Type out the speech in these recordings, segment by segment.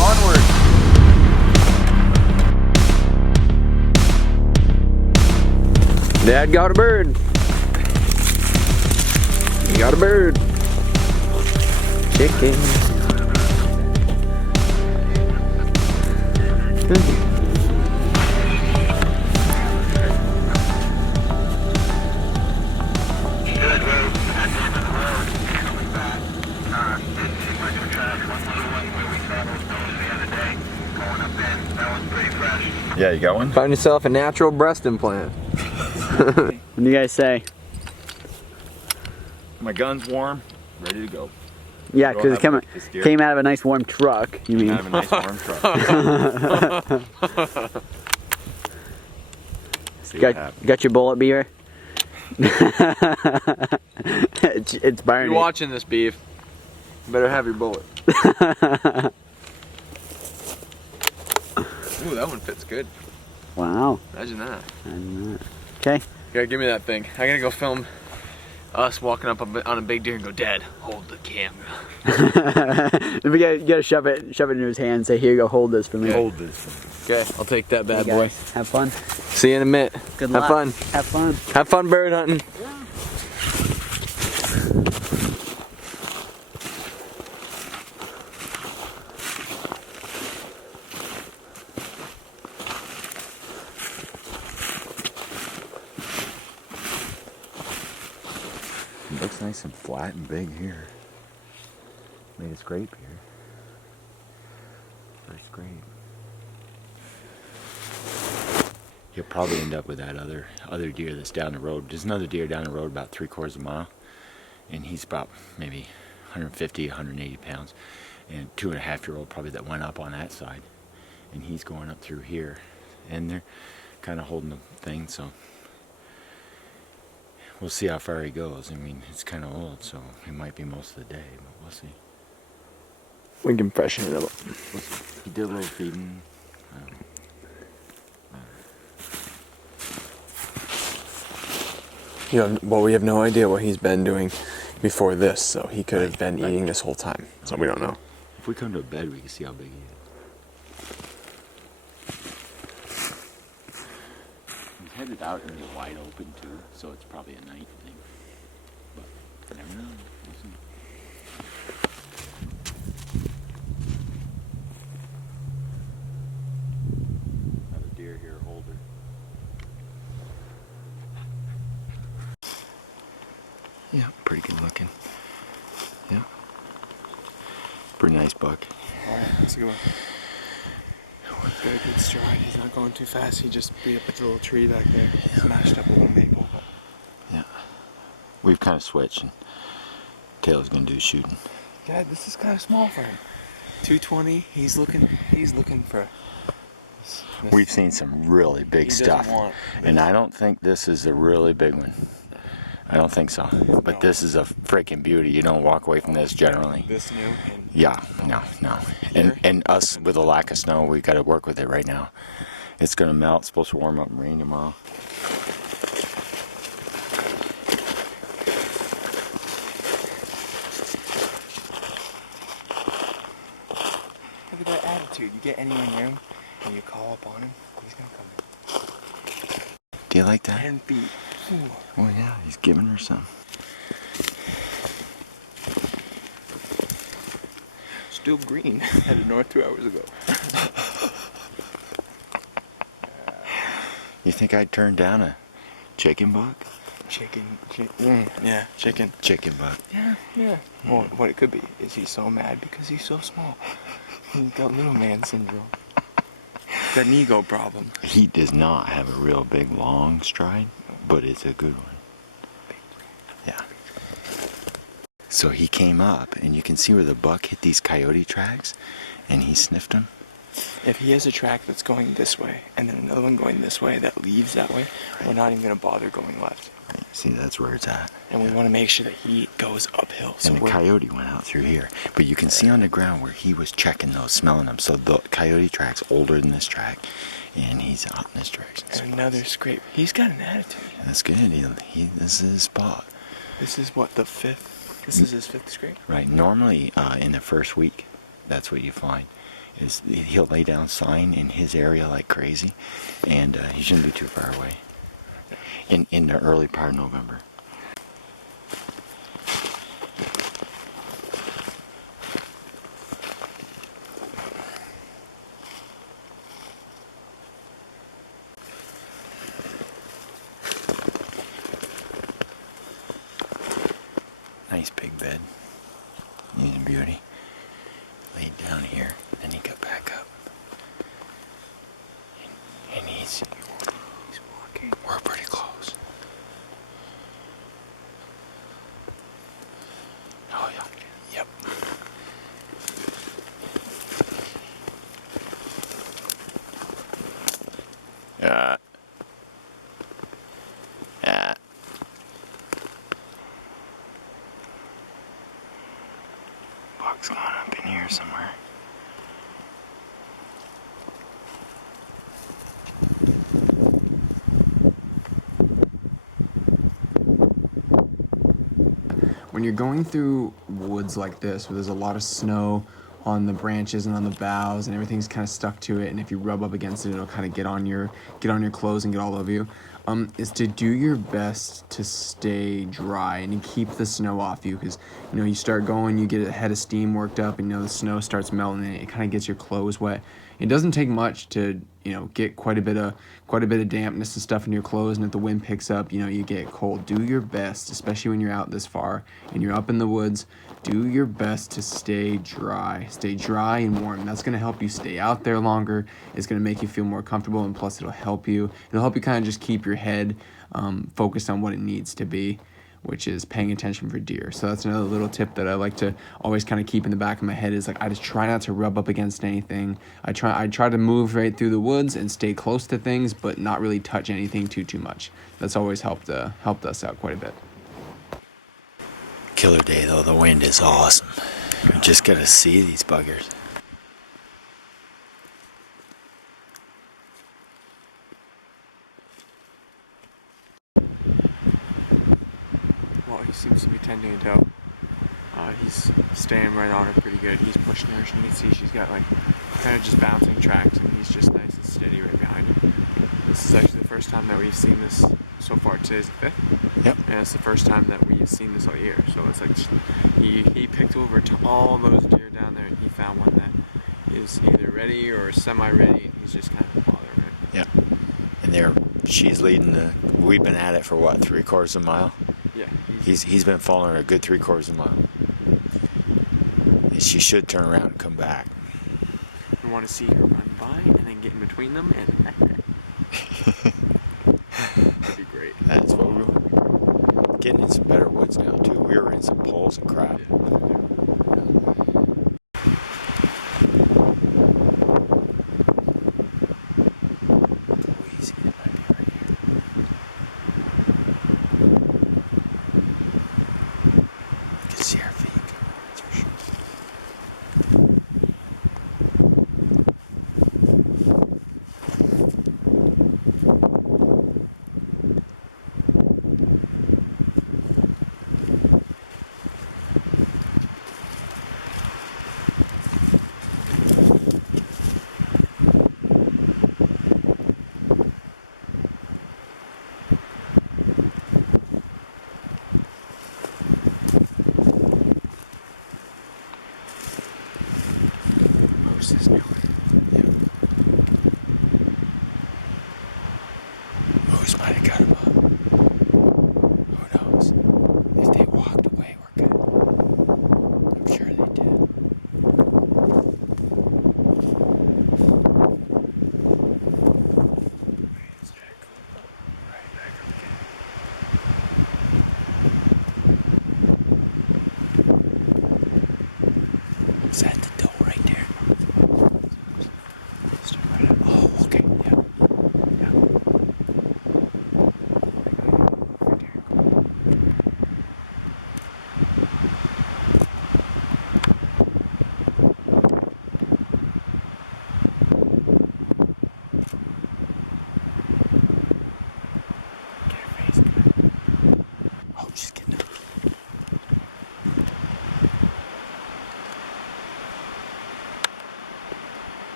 Onward. Dad got a bird. He got a bird. Chicken. Yeah, you got one? Found yourself a natural breast implant. What do you guys say? My gun's warm, ready to go. Yeah, because it came out of a nice warm truck, you mean? Out of a nice warm truck. Got your bullet beer? it's burning. You're watching this, beef. You better have your bullet. Ooh, that one fits good. Wow. Imagine that. Okay. You gotta give me that thing. I gotta go film us walking up on a big deer and go, Dad, hold the camera. You gotta shove it into his hand and say, here you go, hold this for me. Hold this. Okay, I'll take that bad boy. Have fun. See you in a minute. Good luck. Have fun. Have fun. Have fun bird hunting. It looks nice and flat and big here. Made its grape here. First grape. He'll probably end up with that other deer that's down the road. There's another deer down the road about 3/4 of a mile, and he's about maybe 150, 180 pounds, and 2.5-year-old probably that went up on that side, and he's going up through here, and they're kind of holding the thing, so we'll see how far he goes. I mean, it's kind of old, so it might be most of the day, but we'll see. We can freshen it up. He did a little feeding. Well, we have no idea what he's been doing before this, so he could have been eating this whole time. So we don't know. If we come to a bed, we can see how big he is. He's headed out in the wide open too, so it's probably a night thing. But never know. We'll see. Another deer here, older. Yeah, pretty good looking. Yeah. Pretty nice buck. Alright, that's a good one. Got a good stride. He's not going too fast. He just beat up a little tree back there. Smashed up a little maple. Yeah. We've kind of switched, and Taylor's gonna do shooting. Dad, this is kind of small for him. 220. He's looking for. We've seen some really big stuff, and I don't think this is a really big one. I don't think so. But No. this is a freaking beauty. You don't walk away from this generally. This new. And Yeah, no. And us with a lack of snow, we got to work with it right now. It's gonna melt. It's supposed to warm up and rain tomorrow. Look at that attitude. You get anywhere near him and you call up on him, he's gonna come in. Do you like that? 10 feet. Ooh. Well, yeah, he's giving her some. Still green. Headed north 2 hours ago. You think I'd turn down a chicken buck? Chicken. Yeah, chicken. Chicken buck. Yeah. Well, what it could be is he's so mad because he's so small. He's got little man syndrome. Got an ego problem. He does not have a real big long stride, but it's a good one. Yeah. So he came up, and you can see where the buck hit these coyote tracks, and he sniffed them. If he has a track that's going this way, and then another one going this way that leaves that way, we're not even going to bother going left. See, that's where it's at. And we want to make sure that he goes uphill. So And the coyote went out through here. But you can see on the ground where he was checking those, smelling them. So the coyote track's older than this track, and he's out in this direction. And another scrape. He's got an attitude. That's good. This is his spot. This is what, the fifth? This is his fifth scrape? Right. Normally, in the first week, that's what you find. Is he'll lay down sign in his area like crazy, and he shouldn't be too far away. In the early part of November. Nice big bed. He's a beauty. Laid down here, then he got back up. And he's walking. We're pretty close. Oh yeah. Yep. Yeah. Yeah. Buck's gone up in here somewhere. When you're going through woods like this, where there's a lot of snow on the branches and on the boughs, and everything's kind of stuck to it, and if you rub up against it, it'll kind of get on your clothes and get all over you. Is to do your best to stay dry and keep the snow off you, because you start going, you get a head of steam worked up, and the snow starts melting, and it kind of gets your clothes wet. It doesn't take much to get quite a bit of dampness and stuff in your clothes, and if the wind picks up, you get cold. Do your best, especially when you're out this far and you're up in the woods. Do your best to stay dry and warm. That's going to help you stay out there longer. It's going to make you feel more comfortable, and plus it'll help you kind of just keep your head focused on what it needs to be, which is paying attention for deer. So that's another little tip that I like to always kind of keep in the back of my head, is like I just try not to rub up against anything. I try to move right through the woods and stay close to things, but not really touch anything too much. That's always helped us out quite a bit. Killer day though, the wind is awesome. You just gotta see these buggers. Well, he seems to be tending a doe. He's staying right on her pretty good. He's pushing her. You can see she's got kind of just bouncing tracks, and he's just nice and steady right behind her. This is actually the first time that we've seen this so far. Today's the 5th. Yep. And it's the first time that we've seen this all year. So it's like he picked over to all those deer down there, and he found one that is either ready or semi-ready, and he's just kind of bothering her. Yeah. And she's leading we've been at it for what, 3/4 of a mile? Yeah. He's been following her a good 3/4 of a mile. And she should turn around and come back. We want to see her run by and then get in between them, and that'd be great. That's what we're getting in some better woods now too. We were in some poles and crap. Yeah. See her feet. That's for sure.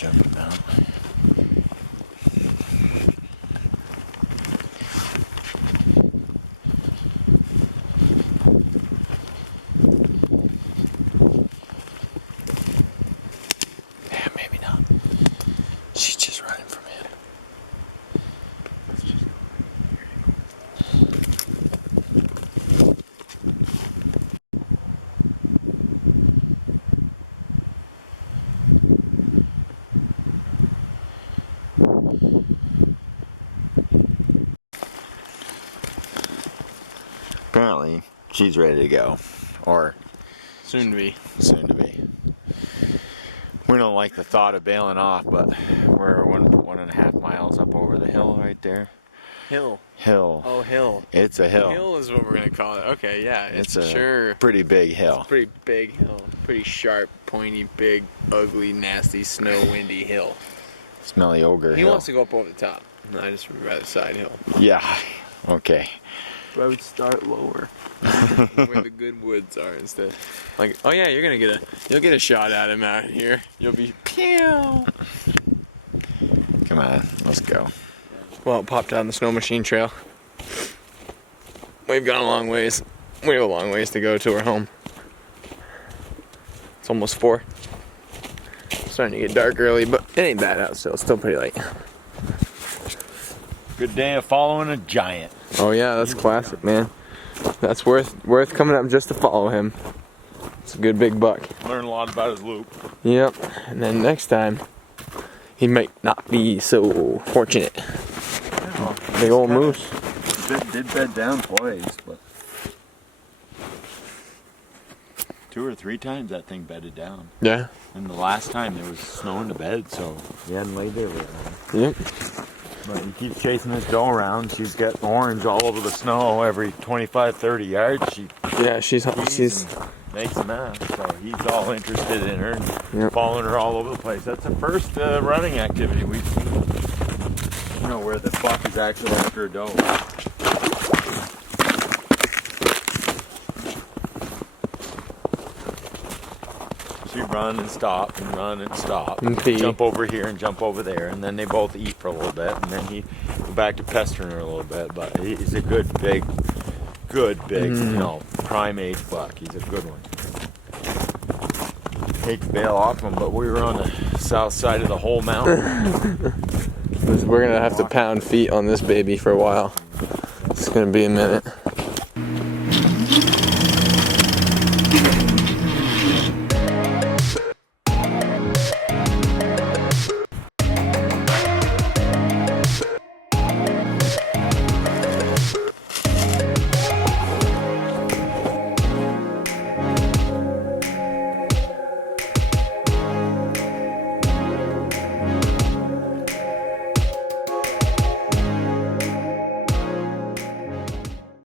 jumping out. Yeah, maybe not. She's just running from him. Let's just go right here. Apparently, she's ready to go, or Soon to be. soon to be. We don't like the thought of bailing off, but we're 1.5 miles up over the hill right there. Hill. Hill. Oh, hill. It's a hill. Hill is what we're gonna call it. Okay, yeah, It's a sure. pretty big hill. Pretty big hill. Pretty sharp, pointy, big, ugly, nasty, snow, windy hill. Smelly ogre He hill. wants to go up over the top. No, I just would rather side hill. Yeah. Okay. But I would start lower. Where the good woods are instead. Like, oh yeah, you'll get a shot at him out here. You'll be pew. Come on, let's go. Well, it popped out on the snow machine trail. We've gone a long ways. We have a long ways to go to our home. It's almost 4. It's starting to get dark early, but it ain't bad out still. It's still pretty light. Good day of following a giant. Oh yeah, that's classic, man. That's worth coming up just to follow him. It's a good big buck. Learn a lot about his loop. Yep. And then next time, he might not be so fortunate. Big old moose. Did bed down twice, but 2 or 3 times that thing bedded down. Yeah. And the last time there was snow in the bed, so he hadn't laid there very long. Yep. But he keeps chasing this doe around. She's got orange all over the snow every 25, 30 yards. She Yeah, she's makes a mess, so he's all interested in her and Yep. following her all over the place. That's the first running activity we've seen. You know, where the buck is actually after a doe. She run and stop and run and stop. And pee. Jump over here and jump over there, and then they both eat for a little bit, and then he go back to pestering her a little bit. But he's a good big, you know, prime age buck. He's a good one. Hate to bail off him, but we were on the south side of the whole mountain. We're gonna have to pound feet on this baby for a while. It's gonna be a minute.